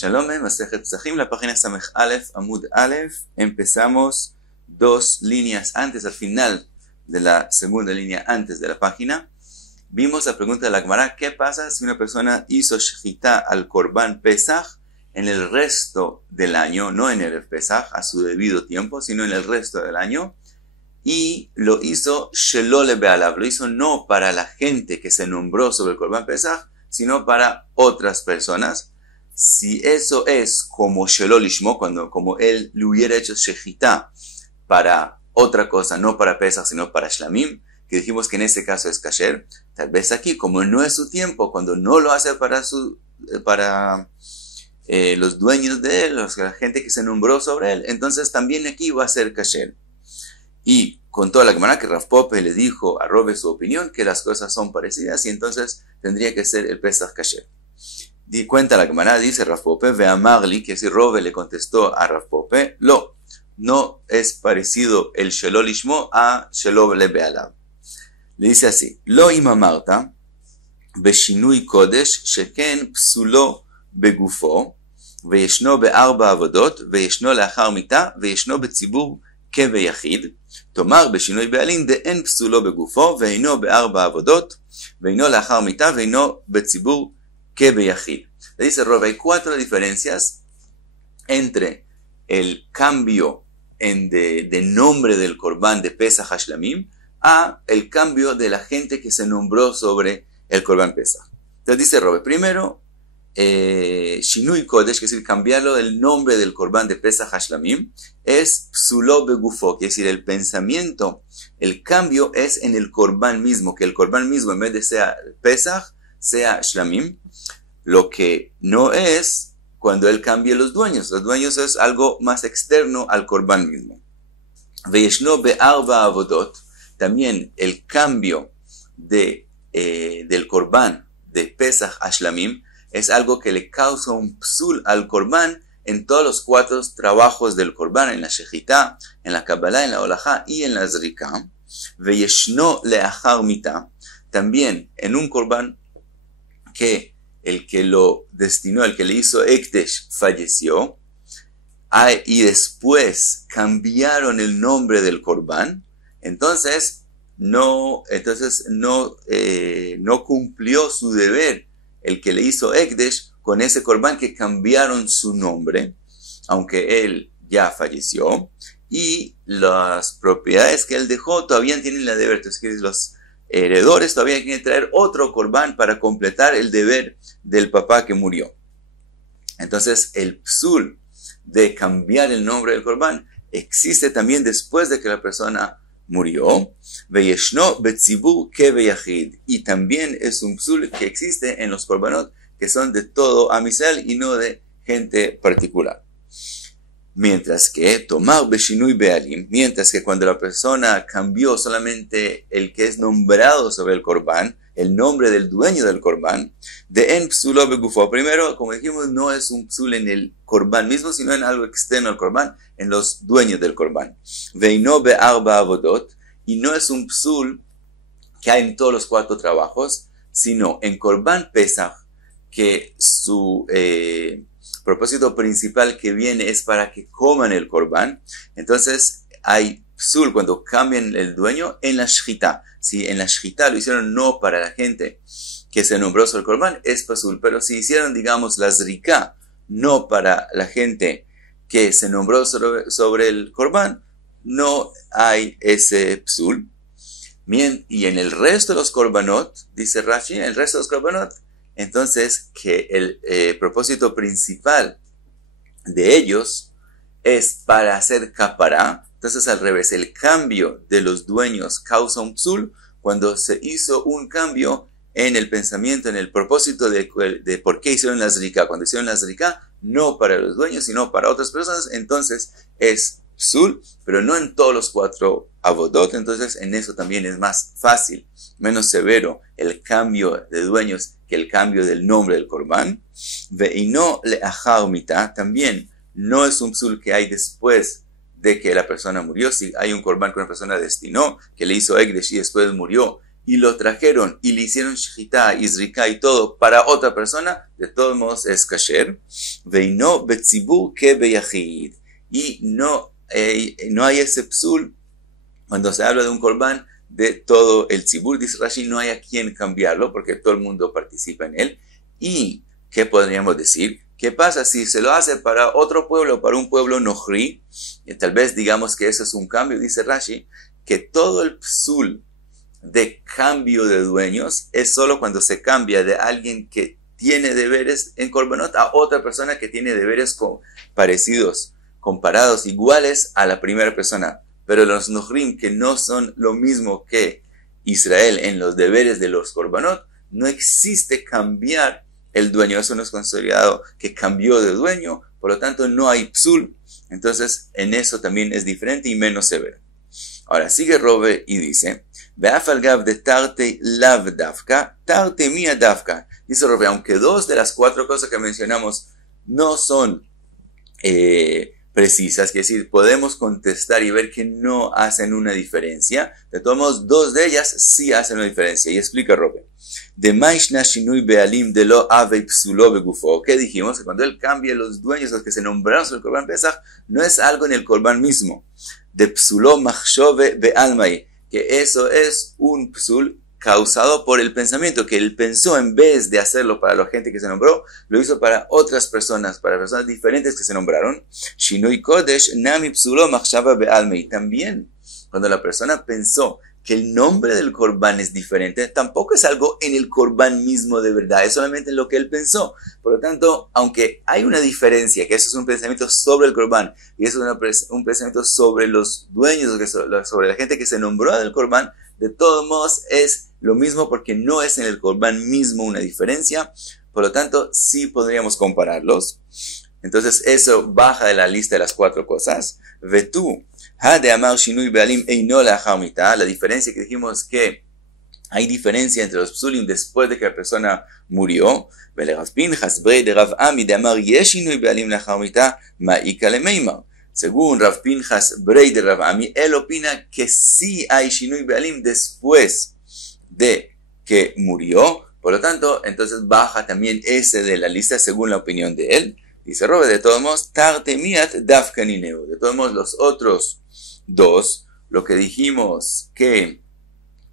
Shalom, Masejet Pesachim, la página Samech Aleph, Amud Aleph. Empezamos dos líneas antes, al final de la segunda línea antes de la página. Vimos la pregunta de la Gemara: ¿qué pasa si una persona hizo Shechita al Korban Pesach en el resto del año, no en el Pesach a su debido tiempo, sino en el resto del año? Y lo hizo Shelo leBealav, lo hizo no para la gente que se nombró sobre el Korban Pesach, sino para otras personas. Si eso es como Shelo Lishmo, como él le hubiera hecho Shechita para otra cosa, no para Pesach, sino para Shlamim, que dijimos que en ese caso es kasher, tal vez aquí, como no es su tiempo, cuando no lo hace para los dueños de él, la gente que se nombró sobre él, entonces también aquí va a ser kasher. Y contó a la Gemara que Rav Pope le dijo a Rove su opinión, que las cosas son parecidas, y entonces tendría que ser el Pesach kasher. Cuenta la Gemara, dice Rav Pope, ve a Marli, que si Rove le contestó a Rav Pope, no es parecido el Shelo Lishmo a Shelo leBealav. Le dice así: Lo imamarta beshinui kodesh sheken psulo begufo וישנו בארבע עבודות וישנו לאחר מיתה וישנו בציבור כביחיד, תאמר בשינוי בעלים דאין פסולו בגופו ואינו בארבע עבודות ואינו לאחר מיתה ואינו בציבור כביחיד. Le dice Rove, hay cuatro diferencias entre el cambio de nombre del Korban de Pesach a Shlamim a el cambio de la gente que se nombró sobre el Korban Pesach. Entonces dice Rove, primero, Shinui Kodesh, que es decir, cambiarlo del nombre del Korban de Pesach a Shlamim, es Psulo Begufo, que es decir, el pensamiento, el cambio es en el Korban mismo, que el Korban mismo en vez de sea Pesach, sea Shlamim. Lo que no es cuando él cambie los dueños es algo más externo al Korban mismo. Veyeshno be'arba avodot, también el cambio del Korban de Pesach a Shlamim es algo que le causa un psul al Korban en todos los cuatro trabajos del Korban, en la Shechita, en la Kabbalah, en la Olajá y en la Zrika. Veyeshno leachar mita, también en un Korban que el que lo destinó, el que le hizo Ekdesh, falleció, y después cambiaron el nombre del Korban, entonces no cumplió su deber el que le hizo Ekdesh con ese Korban que cambiaron su nombre, aunque él ya falleció, y las propiedades que él dejó todavía tienen la deber. Entonces, que los heredores todavía quieren traer otro Korban para completar el deber del papá que murió. Entonces, el psul de cambiar el nombre del Korban existe también después de que la persona murió. Veyeshno betzibur keveyachid, y también es un psul que existe en los korbanot que son de todo Am Yisrael y no de gente particular. Mientras que tomar beshinui bealim, mientras que cuando la persona cambió solamente el que es nombrado sobre el Korban, el nombre del dueño del Korban, de en psulo begufo, primero, como dijimos, no es un psul en el Korban mismo, sino en algo externo al Korban, en los dueños del Korban. Veino be'arba avodot, y no es un psul que hay en todos los cuatro trabajos, sino en Korban Pesach, que su propósito principal que viene es para que coman el Korban. Entonces hay psul cuando cambian el dueño en la Shechita. Si en la Shechita lo hicieron no para la gente que se nombró sobre el Korban, es psul. Pero si hicieron, digamos, la Zrika no para la gente que se nombró sobre el Korban, no hay ese psul. Y en el resto de los Korbanot, dice Rashi, en el resto de los Korbanot, entonces que el propósito principal de ellos es para hacer kapará. Entonces al revés, el cambio de los dueños causa un psul cuando se hizo un cambio en el pensamiento, en el propósito de por qué hicieron la zrika. Cuando hicieron la zrika, no para los dueños, sino para otras personas, entonces es psul, pero no en todos los cuatro avodot. Entonces en eso también es más fácil, menos severo el cambio de dueños que el cambio del nombre del Korban. Veino leachar mita, también no es un psul que hay después de que la persona murió. Si hay un Korban que una persona destinó, que le hizo Ekdesh y después murió, y lo trajeron y le hicieron shechita y zrika y todo para otra persona, de todos modos es kasher. Veino betzibur ke beyachid. Y no hay ese psul cuando se habla de un korban de todo el tzibur. Dice Rashi, no hay a quien cambiarlo porque todo el mundo participa en él. ¿Y qué podríamos decir? ¿Qué pasa si se lo hace para otro pueblo, para un pueblo nohri? Y tal vez digamos que eso es un cambio. Dice Rashi que todo el psul de cambio de dueños es solo cuando se cambia de alguien que tiene deberes en korbanot a otra persona que tiene deberes parecidos, comparados, iguales a la primera persona. Pero los nohrim, que no son lo mismo que Israel en los deberes de los korbanot, no existe cambiar el dueño. Eso no es considerado que cambió de dueño, por lo tanto no hay psul. Entonces en eso también es diferente y menos severo. Ahora sigue Robe y dice, Be'afal gav de tarte lav dafka, tarte mia dafka. Dice Robe, aunque dos de las cuatro cosas que mencionamos no son precisas, que es decir, podemos contestar y ver que no hacen una diferencia, de todos modos, dos de ellas sí hacen una diferencia. Y explica Robe. De maishna shinui bealim de lo ave psulo begufo. ¿Qué dijimos? Que cuando él cambia los dueños, los que se nombraron sobre el Korban Pesach, no es algo en el Korban mismo. De psulo machshove bealmai, que eso es un psul causado por el pensamiento, que él pensó en vez de hacerlo para la gente que se nombró, lo hizo para otras personas, para personas diferentes que se nombraron. Shinui kodesh nami psulo machshava bealmai. También, cuando la persona pensó que el nombre del Korban es diferente, tampoco es algo en el Korban mismo de verdad, es solamente en lo que él pensó. Por lo tanto, aunque hay una diferencia, que eso es un pensamiento sobre el Korban, y eso es un pensamiento sobre los dueños, sobre la gente que se nombró del Korban, de todos modos es lo mismo porque no es en el Korban mismo una diferencia. Por lo tanto, sí podríamos compararlos. Entonces, eso baja de la lista de las cuatro cosas. Vetú. La diferencia que dijimos que hay diferencia entre los psulim después de que la persona murió. Según Rav Pinchas Brei de Rav Ami, él opina que sí hay shinui bealim después de que murió. Por lo tanto, entonces baja también ese de la lista según la opinión de él. Dice Robe, de todos modos, tartemiat dafkanineu. De todos modos, los otros dos, lo que dijimos que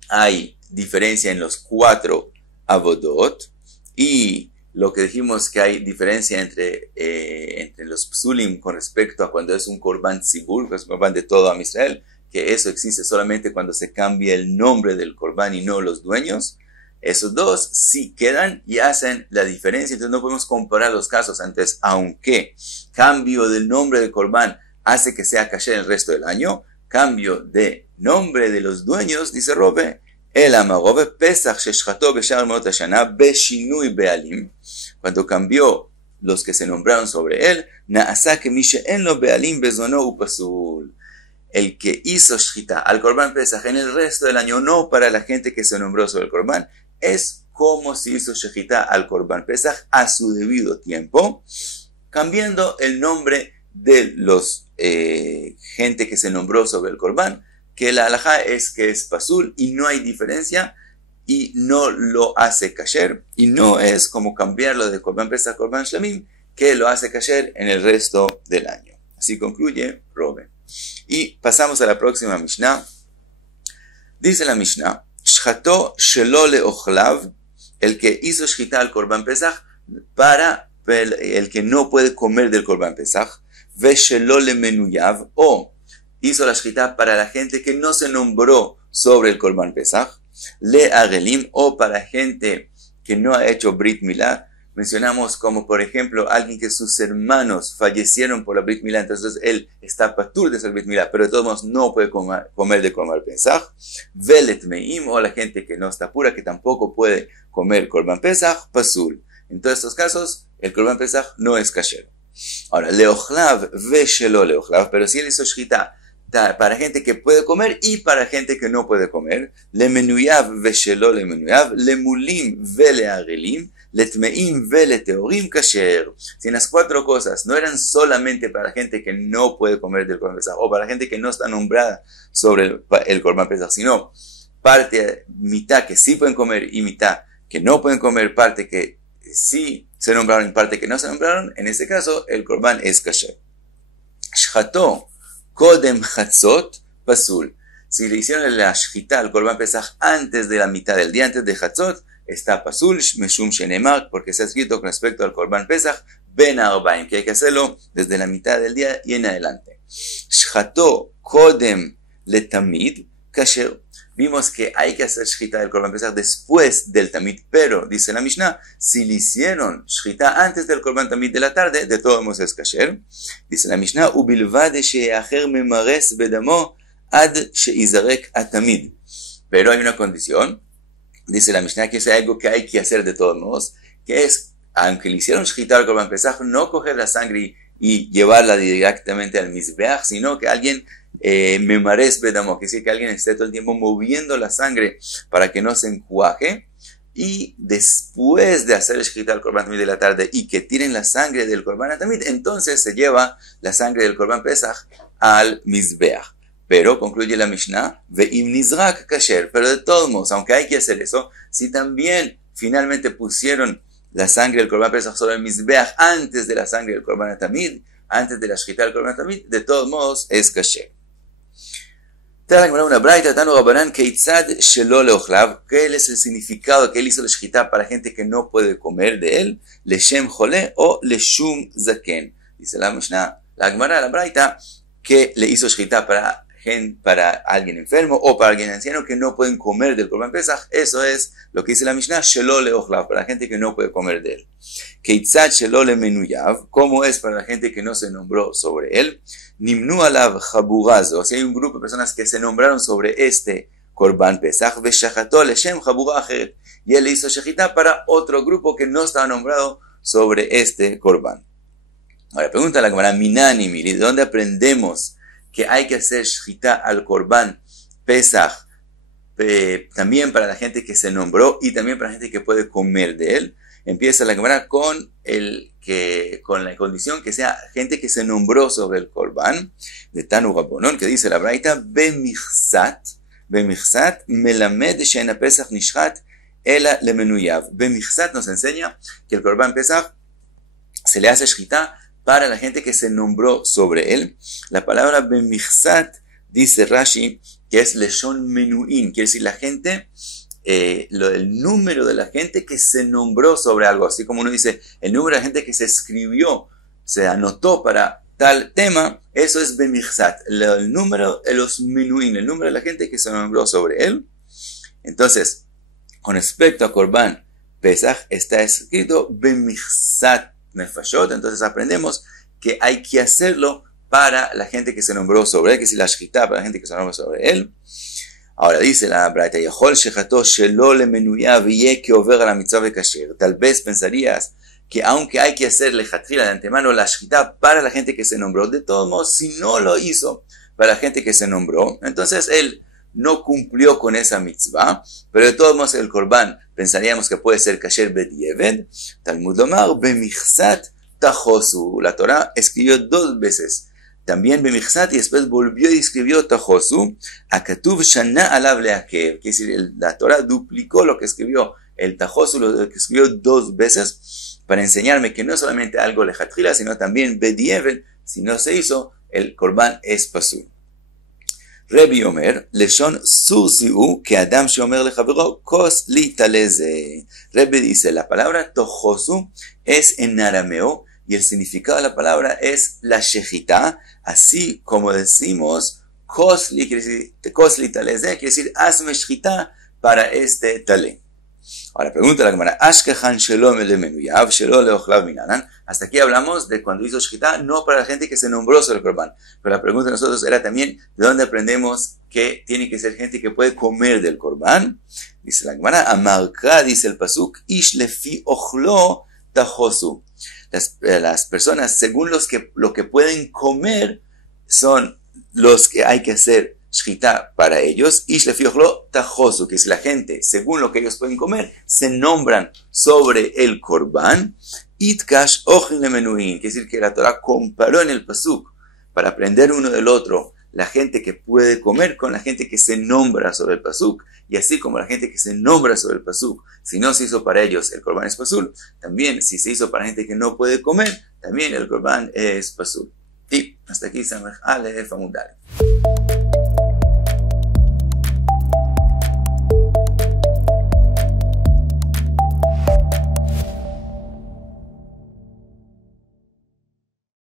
hay diferencia en los cuatro avodot y lo que dijimos que hay diferencia entre los psulim con respecto a cuando es un korban tzibur, que es un korban de todo Am Israel, que eso existe solamente cuando se cambia el nombre del korban y no los dueños. Esos dos sí quedan y hacen la diferencia, entonces no podemos comparar los casos antes, aunque cambio del nombre del korban hace que sea kasher el resto del año, cambio de nombre de los dueños, dice Robe, el amarobe pesach sheshchato beshar meot hashana beshinui bealim, cuando cambió los que se nombraron sobre él, naasa que mi she'en lo bealim bezono upasul. El que hizo shchita al korban pesach en el resto del año, no para la gente que se nombró sobre el korban, es como si hizo shechita al korban pesach a su debido tiempo, cambiando el nombre de los gente que se nombró sobre el korban, que la halajá es que es pasul y no hay diferencia y no lo hace kasher, y no es como cambiarlo de korban pesach a korban shlamim, que lo hace kasher en el resto del año. Así concluye Robe. Y pasamos a la próxima Mishnah. Dice la Mishnah, Shchato shelo leochlav, el que hizo shchita al korban pesach para el que no puede comer del korban pesach, ve shelo lemenuyav, o hizo la shchita para la gente que no se nombró sobre el korban pesach, le agelim, o para gente que no ha hecho brit milá. Mencionamos como, por ejemplo, alguien que sus hermanos fallecieron por la Brit Milá, entonces él está patur de esa Brit Milá, pero de todos modos no puede comer de Korban Pesach. Velet Meim, o la gente que no está pura, que tampoco puede comer Korban Pesach, pasul. En todos estos casos, el Korban Pesach no es kasher. Ahora, leochlav ve shelo leochlav, pero si él hizo shchita para gente que puede comer y para gente que no puede comer, le menuyav ve shelo le menuyav, le mulim ve le agelim, letmeim vele teorim kasher. Si en las cuatro cosas no eran solamente para gente que no puede comer del korban pesach o para gente que no está nombrada sobre el korban pesach, sino parte, mitad que sí pueden comer y mitad que no pueden comer, parte que sí se nombraron y parte que no se nombraron, en este caso el korban es kasher. Shchato kodem chatzot pasul. Si le hicieron la shchita al korban pesach antes de la mitad del día, antes de chatzot, está pasul, meshum shenemar, porque se ha escrito con respecto al korban pesach, ben arbaim, que hay que hacerlo desde la mitad del día y en adelante. Shchato kodem letamid kasher. Vimos que hay que hacer shchita del korban pesach después del tamid, pero, dice la Mishnah, si le hicieron shchita antes del korban tamid de la tarde, de todos modos es kasher. Dice la Mishnah, ubilvad she'acher memares bedamo ad she'izarek atamid. Pero hay una condición, dice la Mishnah, que es algo que hay que hacer de todos modos, que es, aunque le hicieron shchita al korban pesach, no coger la sangre y llevarla directamente al mizbeach, sino que alguien memares bedamo, que decir que alguien esté todo el tiempo moviendo la sangre para que no se encuaje, y después de hacer el shchita al korban tamid de la tarde y que tiren la sangre del korban tamid, entonces se lleva la sangre del korban pesach al mizbeach. Pero, concluye la Mishnah, ve'im nizrak kasher, pero de todos modos, aunque hay que hacer eso, si también finalmente pusieron la sangre del korban pesach sobre el mizbeach antes de la sangre del korban tamid, antes de la shchita del korban tamid, de todos modos es kasher. Una braita, Tanu Rabbanan, Keitzad Shelo Leochlav, ¿qué es el significado que él hizo la shchita para gente que no puede comer de él? Leshem Jole o Leshum Zaken. Dice la Mishnah, la Gemara, la braita, que le hizo shchita para alguien enfermo o para alguien anciano que no pueden comer del korban pesach. Eso es lo que dice la Mishnah, Shelo Leochlav, para la gente que no puede comer de él. Keitzad Shelo Lemenuyav, ¿cómo es para la gente que no se nombró sobre él? Nimnu alav jaburazo, si hay un grupo de personas que se nombraron sobre este korban pesach, veshachato leshem jabura acheret, y él le hizo shechita para otro grupo que no estaba nombrado sobre este korban. Ahora pregunta la Gemara, minani miri, ¿de dónde aprendemos que hay que hacer shechita al korban pesach también para la gente que se nombró y también para la gente que puede comer de él? Empieza la Gemara con la condición que sea gente que se nombró sobre el korban de Tanu Rabbanon, que dice la braita, bemichsat melamed she'en pesach nishchat ela lemenuyav. Bemichsat nos enseña que el korban pesach se le hace shchita para la gente que se nombró sobre él. La palabra bemichsat, dice Rashi, que es leshon menuin, quiere decir la gente, el número de la gente que se nombró sobre algo, así como uno dice el número de gente que se escribió, se anotó para tal tema, eso es bemichsat, el número de los menuín, el número de la gente que se nombró sobre él. Entonces, con respecto a korban pesach está escrito bemichsat nefashot, entonces aprendemos que hay que hacerlo para la gente que se nombró sobre él, que es la shchita para la gente que se nombró sobre él. Ahora dice la braita, tal vez pensarías que aunque hay que hacerle jatrila de antemano la shchita para la gente que se nombró, de todos modos, si no lo hizo para la gente que se nombró, entonces él no cumplió con esa mitzvah, pero de todos modos el korban pensaríamos que puede ser kasher bedieved. Talmud Lomar, bemichsat tajosu. La Torah escribió 2 veces. También bemichsat y después volvió y escribió tajosu. Akatuv shana alav leakev. Quiere decir, la Torah duplicó lo que escribió el tajosu, lo que escribió 2 veces, para enseñarme que no solamente algo lejatrila, sino también bedieved, si no se hizo, el korban es pasul. Rebi Omer, leshon sursiu, que Adam sheomer lechavero, kos litaleze. Rebi dice, la palabra tojosu es en arameo, y el significado de la palabra es la shechita, así como decimos, kos litaleze, quiere decir, hazme shechita para este talé. Ahora pregunta la Gemara, Ashkehan shelom elemenuyav, shelom leochlav minanan. Hasta aquí hablamos de cuando hizo shchita, no para la gente que se nombró sobre el korban. Pero la pregunta de nosotros era también, ¿de dónde aprendemos que tiene que ser gente que puede comer del korban? Dice la Gemara, Amarka, dice el pasuk, Ish lefi ochlo tajosu. Las personas, según lo que pueden comer, son los que hay que hacer shchita para ellos, ish lefi ochlo tajosu, que es la gente, según lo que ellos pueden comer, se nombran sobre el korban. Itkash ochin lemenuhin, que es decir que la Torah comparó en el pasuk, para aprender uno del otro, la gente que puede comer con la gente que se nombra sobre el pasuk. Y así como la gente que se nombra sobre el pasuk, si no se hizo para ellos, el corbán es pasul. También si se hizo para gente que no puede comer, también el corbán es pasul. Y hasta aquí, Samech Aleph Amud Aleph.